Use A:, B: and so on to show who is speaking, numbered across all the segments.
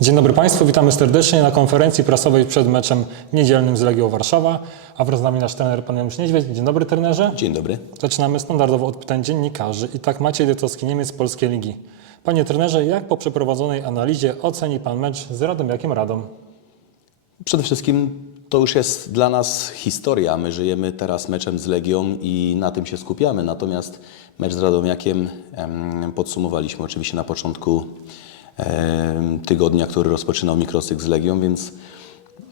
A: Dzień dobry Państwu, witamy serdecznie na konferencji prasowej przed meczem niedzielnym z Legią Warszawa, a wraz z nami nasz trener pan Janusz Niedźwiedź. Dzień dobry trenerze.
B: Dzień dobry.
A: Zaczynamy standardowo od pytań dziennikarzy. I tak Maciej Dytowski, Niemiec Polskiej Ligi. Panie trenerze, jak po przeprowadzonej analizie oceni Pan mecz z Radomiakiem Radom?
B: Przede wszystkim to już jest dla nas historia. My żyjemy teraz meczem z Legią i na tym się skupiamy. Natomiast mecz z Radomiakiem em, podsumowaliśmy oczywiście na początku tygodnia, który rozpoczynał mikrocykl z Legią, więc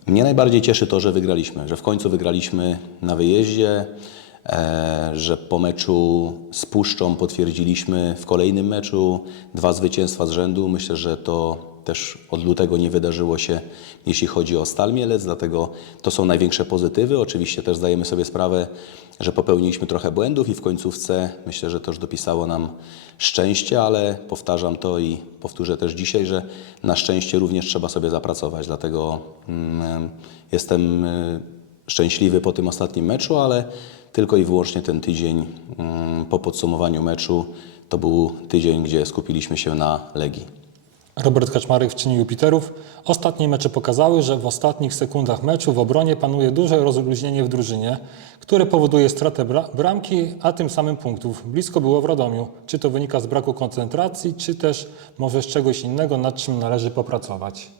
B: mnie najbardziej cieszy to, że wygraliśmy, że w końcu wygraliśmy na wyjeździe, e, że po meczu z Puszczą potwierdziliśmy w kolejnym meczu dwa zwycięstwa z rzędu. Myślę, że to też od lutego nie wydarzyło się, jeśli chodzi o Stal Mielec, dlatego to są największe pozytywy. Oczywiście też zdajemy sobie sprawę, że popełniliśmy trochę błędów i w końcówce myślę, że już dopisało nam szczęście, ale powtarzam to i powtórzę też dzisiaj, że na szczęście również trzeba sobie zapracować, dlatego mm, jestem y, szczęśliwy po tym ostatnim meczu, ale tylko i wyłącznie ten tydzień mm, po podsumowaniu meczu to był tydzień, gdzie skupiliśmy się na Legii.
A: Robert Kaczmarek w czynie Jupiterów. Ostatnie mecze pokazały, że w ostatnich sekundach meczu w obronie panuje duże rozluźnienie w drużynie, które powoduje stratę bra- bramki, a tym samym punktów. Blisko było w Radomiu. Czy to wynika z braku koncentracji, czy też może z czegoś innego, nad czym należy popracować?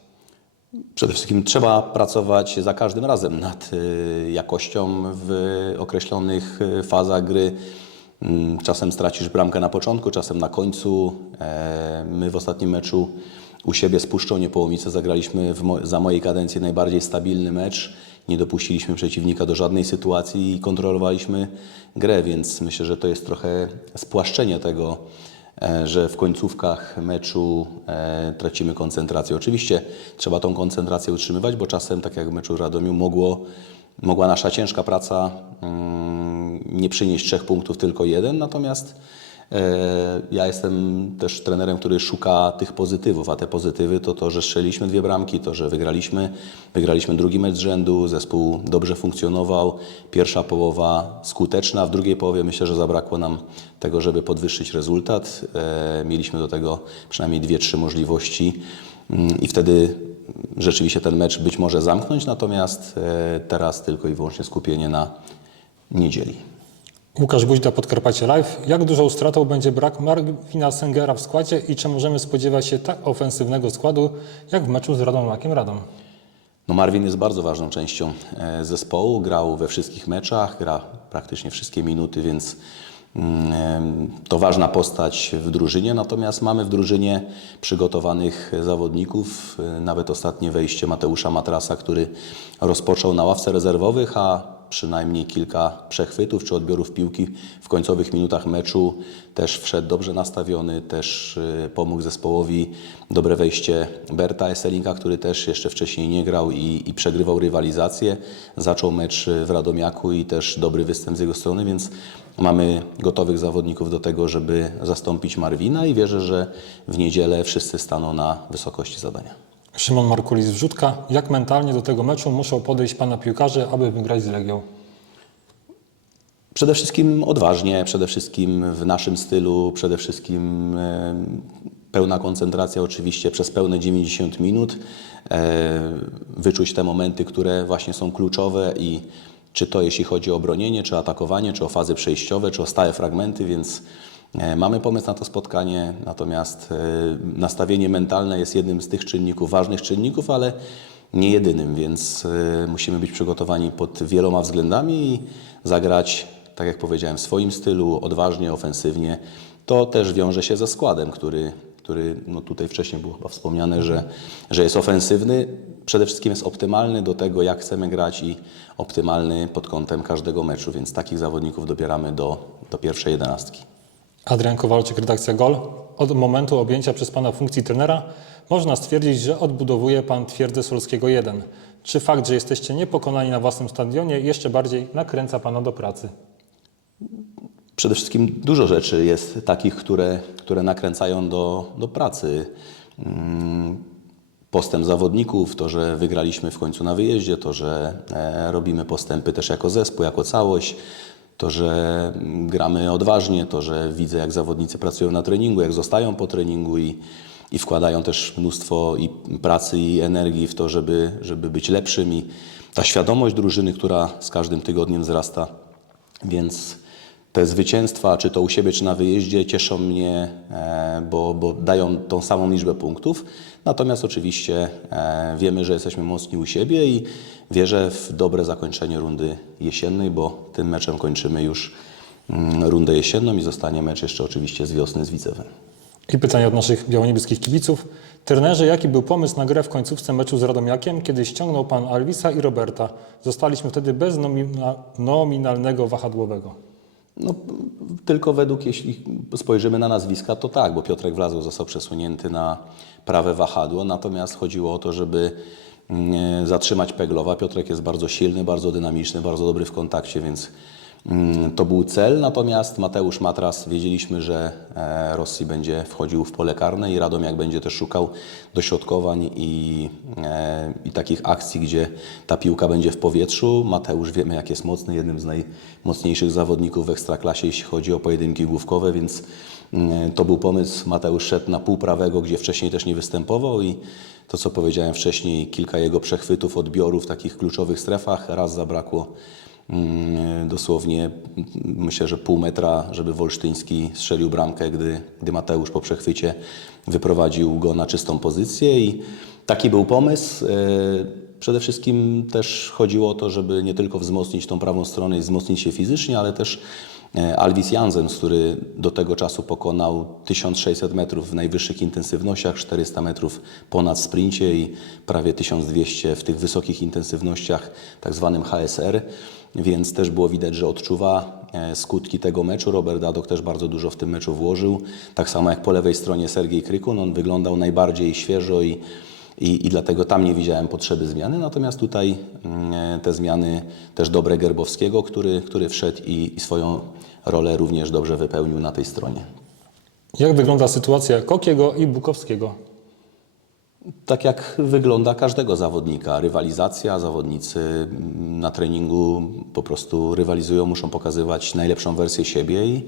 B: Przede wszystkim trzeba pracować za każdym razem nad y, jakością w określonych y, fazach gry. Mm, Czasem stracisz bramkę na początku, czasem na końcu. E, My w ostatnim meczu u siebie z Puszczą Niepołomice zagraliśmy mo- za mojej kadencji najbardziej stabilny mecz. Nie dopuściliśmy przeciwnika do żadnej sytuacji i kontrolowaliśmy grę, więc myślę, że to jest trochę spłaszczenie tego, e, że w końcówkach meczu e, tracimy koncentrację. Oczywiście trzeba tą koncentrację utrzymywać, bo czasem, tak jak w meczu w Radomiu, mogło, mogła nasza ciężka praca mm, nie przynieść trzech punktów, tylko jeden. Natomiast e, ja jestem też trenerem, który szuka tych pozytywów, a te pozytywy to to, że strzeliśmy dwie bramki, to, że wygraliśmy, wygraliśmy drugi mecz z rzędu, zespół dobrze funkcjonował, pierwsza połowa skuteczna, w drugiej połowie myślę, że zabrakło nam tego, żeby podwyższyć rezultat. E, Mieliśmy do tego przynajmniej dwie, trzy możliwości mm, i wtedy rzeczywiście ten mecz być może zamknąć, natomiast e, teraz tylko i wyłącznie skupienie na niedzieli.
A: Łukasz Guźda, Podkarpacie Live. Jak dużą stratą będzie brak Marwina Sengera w składzie i czy możemy spodziewać się tak ofensywnego składu, jak w meczu z Radomiakiem Radom?
B: No Marvin jest bardzo ważną częścią e, zespołu, grał we wszystkich meczach, gra praktycznie wszystkie minuty, więc mm, em, to ważna postać w drużynie, natomiast mamy w drużynie przygotowanych zawodników, e, nawet ostatnie wejście Mateusza Matrasa, który rozpoczął na ławce rezerwowych, a przynajmniej kilka przechwytów czy odbiorów piłki w końcowych minutach meczu. Też wszedł dobrze nastawiony, też y, pomógł zespołowi dobre wejście Berta Esselinga, który też jeszcze wcześniej nie grał i, i przegrywał rywalizację. Zaczął mecz w Radomiaku i też dobry występ z jego strony, więc mamy gotowych zawodników do tego, żeby zastąpić Marwina i wierzę, że w niedzielę wszyscy staną na wysokości zadania.
A: Szymon Markulis wrzutka. Jak mentalnie do tego meczu muszą podejść pana piłkarze, aby wygrać z Legią?
B: Przede wszystkim odważnie, przede wszystkim w naszym stylu, przede wszystkim e, pełna koncentracja oczywiście przez pełne 90 minut, e, wyczuć te momenty, które właśnie są kluczowe i czy to jeśli chodzi o bronienie, czy atakowanie, czy o fazy przejściowe, czy o stałe fragmenty, więc mamy pomysł na to spotkanie, natomiast e, nastawienie mentalne jest jednym z tych czynników, ważnych czynników, ale nie jedynym, więc e, musimy być przygotowani pod wieloma względami i zagrać, tak jak powiedziałem, w swoim stylu, odważnie, ofensywnie. To też wiąże się ze składem, który, który no tutaj wcześniej było chyba wspomniane, że, że jest ofensywny. Przede wszystkim jest optymalny do tego, jak chcemy grać i optymalny pod kątem każdego meczu, więc takich zawodników dobieramy do, do pierwszej jedenastki.
A: Adrian Kowalczyk, redakcja GOL. Od momentu objęcia przez pana funkcji trenera można stwierdzić, że odbudowuje pan twierdzę Solskiego 1. Czy fakt, że jesteście niepokonani na własnym stadionie jeszcze bardziej nakręca pana do pracy?
B: Przede wszystkim dużo rzeczy jest takich, które, które nakręcają do, do pracy. Mm, Postęp zawodników, to, że wygraliśmy w końcu na wyjeździe, to, że e, robimy postępy też jako zespół, jako całość, to, że gramy odważnie, to, że widzę, jak zawodnicy pracują na treningu, jak zostają po treningu i, i wkładają też mnóstwo i pracy i energii w to, żeby, żeby być lepszym i ta świadomość drużyny, która z każdym tygodniem wzrasta, więc te zwycięstwa, czy to u siebie, czy na wyjeździe, cieszą mnie, e, bo, bo dają tą samą liczbę punktów. Natomiast oczywiście e, wiemy, że jesteśmy mocni u siebie i wierzę w dobre zakończenie rundy jesiennej, bo tym meczem kończymy już mm, rundę jesienną i zostanie mecz jeszcze oczywiście z wiosny z Widzewem.
A: I pytanie od naszych białoniebieskich kibiców. Trenerze, jaki był pomysł na grę w końcówce meczu z Radomiakiem, kiedy ściągnął pan Alvisa i Roberta? Zostaliśmy wtedy bez nomina, nominalnego wahadłowego.
B: No, tylko według, jeśli spojrzymy na nazwiska, to tak, bo Piotrek Wlazł został przesunięty na prawe wahadło, natomiast chodziło o to, żeby mm, zatrzymać Peglowa. Piotrek jest bardzo silny, bardzo dynamiczny, bardzo dobry w kontakcie, więc to był cel. Natomiast Mateusz Matras, wiedzieliśmy, że e, Rossi będzie wchodził w pole karne i Radomiak będzie też szukał dośrodkowań i, e, i takich akcji, gdzie ta piłka będzie w powietrzu. Mateusz wiemy, jak jest mocny, jednym z najmocniejszych zawodników w Ekstraklasie, jeśli chodzi o pojedynki główkowe, więc mm, to był pomysł. Mateusz szedł na pół prawego, gdzie wcześniej też nie występował i to, co powiedziałem wcześniej, kilka jego przechwytów, odbiorów w takich kluczowych strefach. Raz zabrakło mm, dosłownie, mm, myślę, że pół metra, żeby Wolsztyński strzelił bramkę, gdy, gdy Mateusz po przechwycie wyprowadził go na czystą pozycję i taki był pomysł. E, Przede wszystkim też chodziło o to, żeby nie tylko wzmocnić tą prawą stronę i wzmocnić się fizycznie, ale też Alvis Janssens, który do tego czasu pokonał 1600 metrów w najwyższych intensywnościach, 400 metrów ponad sprincie i prawie 1200 w tych wysokich intensywnościach, tak zwanym HSR, więc też było widać, że odczuwa e, skutki tego meczu. Robert Dadok też bardzo dużo w tym meczu włożył, tak samo jak po lewej stronie Sergiej Krykun, on wyglądał najbardziej świeżo i i, i dlatego tam nie widziałem potrzeby zmiany. Natomiast tutaj mm, te zmiany też dobre Gerbowskiego, który, który wszedł i, i swoją rolę również dobrze wypełnił na tej stronie.
A: Jak wygląda sytuacja Kokiego i Bukowskiego?
B: Tak jak wygląda każdego zawodnika. Rywalizacja, zawodnicy na treningu po prostu rywalizują, muszą pokazywać najlepszą wersję siebie i,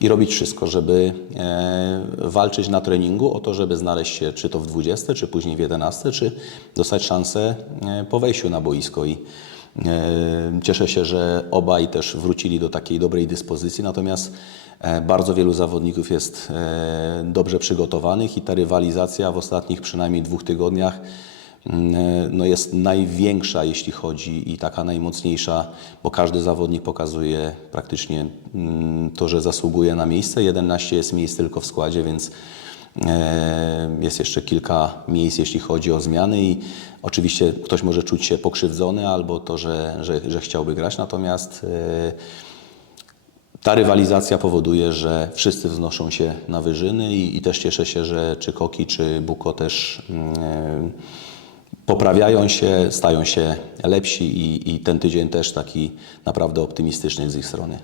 B: i robić wszystko, żeby e, walczyć na treningu o to, żeby znaleźć się czy to w 20, czy później w 11, czy dostać szansę e, po wejściu na boisko. I e, cieszę się, że obaj też wrócili do takiej dobrej dyspozycji, natomiast Bardzo wielu zawodników jest e, dobrze przygotowanych i ta rywalizacja w ostatnich przynajmniej dwóch tygodniach mm, e, no jest największa, jeśli chodzi i taka najmocniejsza, bo każdy zawodnik pokazuje praktycznie mm, to, że zasługuje na miejsce. 11 jest miejsc tylko w składzie, więc jest jeszcze kilka miejsc, jeśli chodzi o zmiany i oczywiście ktoś może czuć się pokrzywdzony albo to, że, że, że chciałby grać, natomiast ta rywalizacja powoduje, że wszyscy wznoszą się na wyżyny i, i też cieszę się, że czy Koki, czy Buko też mm, poprawiają się, stają się lepsi i, i ten tydzień też taki naprawdę optymistyczny z ich strony.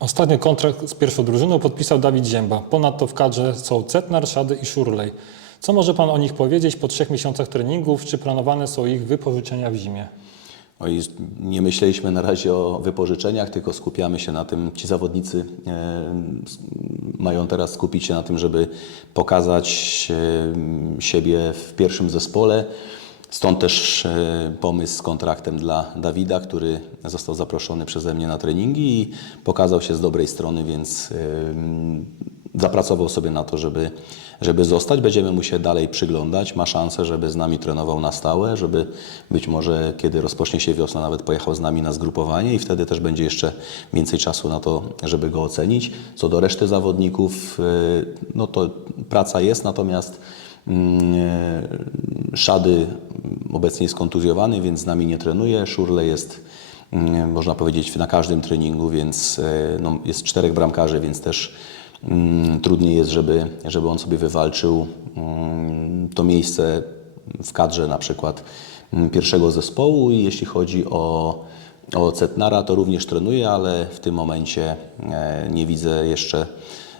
A: Ostatnio kontrakt z pierwszą drużyną podpisał Dawid Zięba. Ponadto w kadrze są Cetnar, Szady i Szurlej. Co może Pan o nich powiedzieć po trzech miesiącach treningów? Czy planowane są ich wypożyczenia w zimie?
B: Oj, nie myśleliśmy na razie o wypożyczeniach, tylko skupiamy się na tym. Ci zawodnicy e, mają teraz skupić się na tym, żeby pokazać e, siebie w pierwszym zespole. Stąd też e, pomysł z kontraktem dla Dawida, który został zaproszony przeze mnie na treningi i pokazał się z dobrej strony, więc zapracował sobie na to, żeby, żeby zostać. Będziemy mu się dalej przyglądać. Ma szansę, żeby z nami trenował na stałe, żeby być może, kiedy rozpocznie się wiosna, nawet pojechał z nami na zgrupowanie i wtedy też będzie jeszcze więcej czasu na to, żeby go ocenić. Co do reszty zawodników, y, no to praca jest, natomiast mm, y, Szady obecnie jest kontuzjowany, więc z nami nie trenuje. Szurle jest mm, można powiedzieć, na każdym treningu, więc e, no, jest czterech bramkarzy, więc też trudniej jest, żeby, żeby on sobie wywalczył mm, to miejsce w kadrze na przykład mm, pierwszego zespołu i jeśli chodzi o, o Cetnara, to również trenuje, ale w tym momencie e, nie widzę jeszcze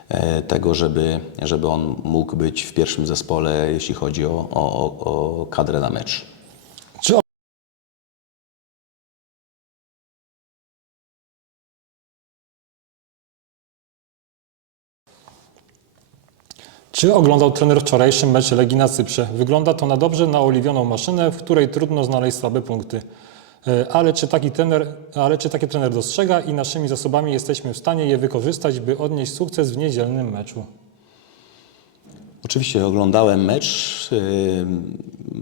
B: e, tego, żeby, żeby on mógł być w pierwszym zespole, jeśli chodzi o, o- o kadrę na mecz.
A: Czy oglądał trener wczorajszy mecz Legii na Cyprze? Wygląda to na dobrze naoliwioną maszynę, w której trudno znaleźć słabe punkty. E, Ale czy, taki trener, ale czy taki trener dostrzega i naszymi zasobami jesteśmy w stanie je wykorzystać, by odnieść sukces w niedzielnym meczu?
B: Oczywiście oglądałem mecz. Yy,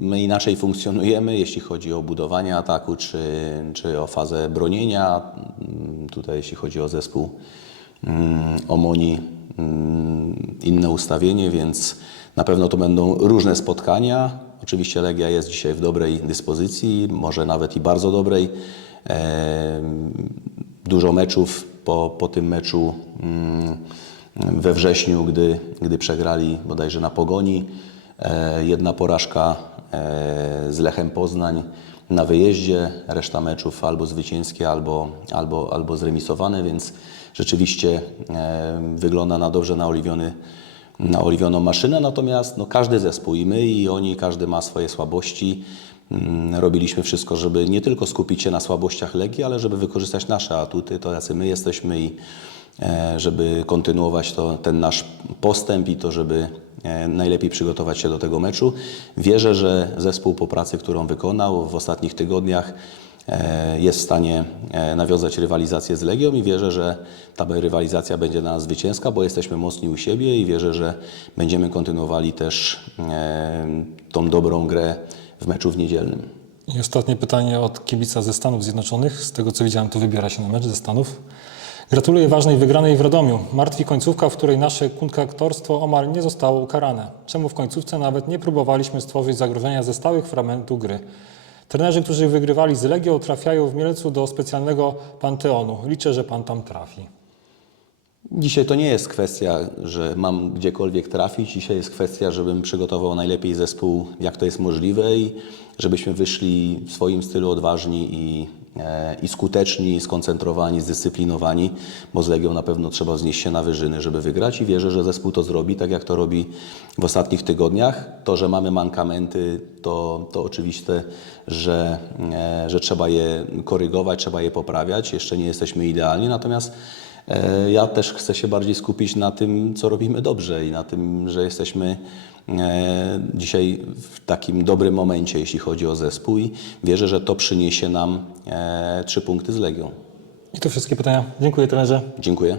B: My inaczej funkcjonujemy, jeśli chodzi o budowanie ataku, czy, czy o fazę bronienia. Mm, Tutaj, jeśli chodzi o zespół mm, Omoni, inne ustawienie, więc na pewno to będą różne spotkania. Oczywiście Legia jest dzisiaj w dobrej dyspozycji, może nawet i bardzo dobrej. Dużo meczów po, po tym meczu mm, we wrześniu, gdy, gdy przegrali bodajże na Pogoni. E, Jedna porażka e, z Lechem Poznań na wyjeździe, reszta meczów albo zwycięskie, albo, albo, albo zremisowane, więc rzeczywiście e, wygląda na dobrze naoliwiony, naoliwioną maszynę, natomiast no, każdy zespół i my i oni, każdy ma swoje słabości. Mm, Robiliśmy wszystko, żeby nie tylko skupić się na słabościach Legii, ale żeby wykorzystać nasze atuty, to jacy my jesteśmy i żeby kontynuować to, ten nasz postęp i to, żeby e, najlepiej przygotować się do tego meczu. Wierzę, że zespół po pracy, którą wykonał w ostatnich tygodniach, e, jest w stanie e, nawiązać rywalizację z Legią i wierzę, że ta rywalizacja będzie dla nas zwycięska, bo jesteśmy mocni u siebie i wierzę, że będziemy kontynuowali też e, tą dobrą grę w meczu w niedzielnym.
A: I ostatnie pytanie od kibica ze Stanów Zjednoczonych. Z tego co widziałem, to wybiera się na mecz ze Stanów. Gratuluję ważnej wygranej w Radomiu. Martwi końcówka, w której nasze kontraktorstwo omal nie zostało ukarane. Czemu w końcówce nawet nie próbowaliśmy stworzyć zagrożenia ze stałych fragmentów gry? Trenerzy, którzy wygrywali z Legią, trafiają w Mielcu do specjalnego panteonu. Liczę, że pan tam trafi.
B: Dzisiaj to nie jest kwestia, że mam gdziekolwiek trafić. Dzisiaj jest kwestia, żebym przygotował najlepiej zespół, jak to jest możliwe i żebyśmy wyszli w swoim stylu odważni i, i skuteczni, skoncentrowani, zdyscyplinowani, bo z Legią na pewno trzeba wznieść się na wyżyny, żeby wygrać i wierzę, że zespół to zrobi, tak jak to robi w ostatnich tygodniach. To, że mamy mankamenty, to, to oczywiste, że, e, że trzeba je korygować, trzeba je poprawiać. Jeszcze nie jesteśmy idealni, natomiast E, Ja też chcę się bardziej skupić na tym, co robimy dobrze i na tym, że jesteśmy e, dzisiaj w takim dobrym momencie, jeśli chodzi o zespół i wierzę, że to przyniesie nam e, trzy punkty z Legią.
A: I to wszystkie pytania. Dziękuję trenerze.
B: Dziękuję.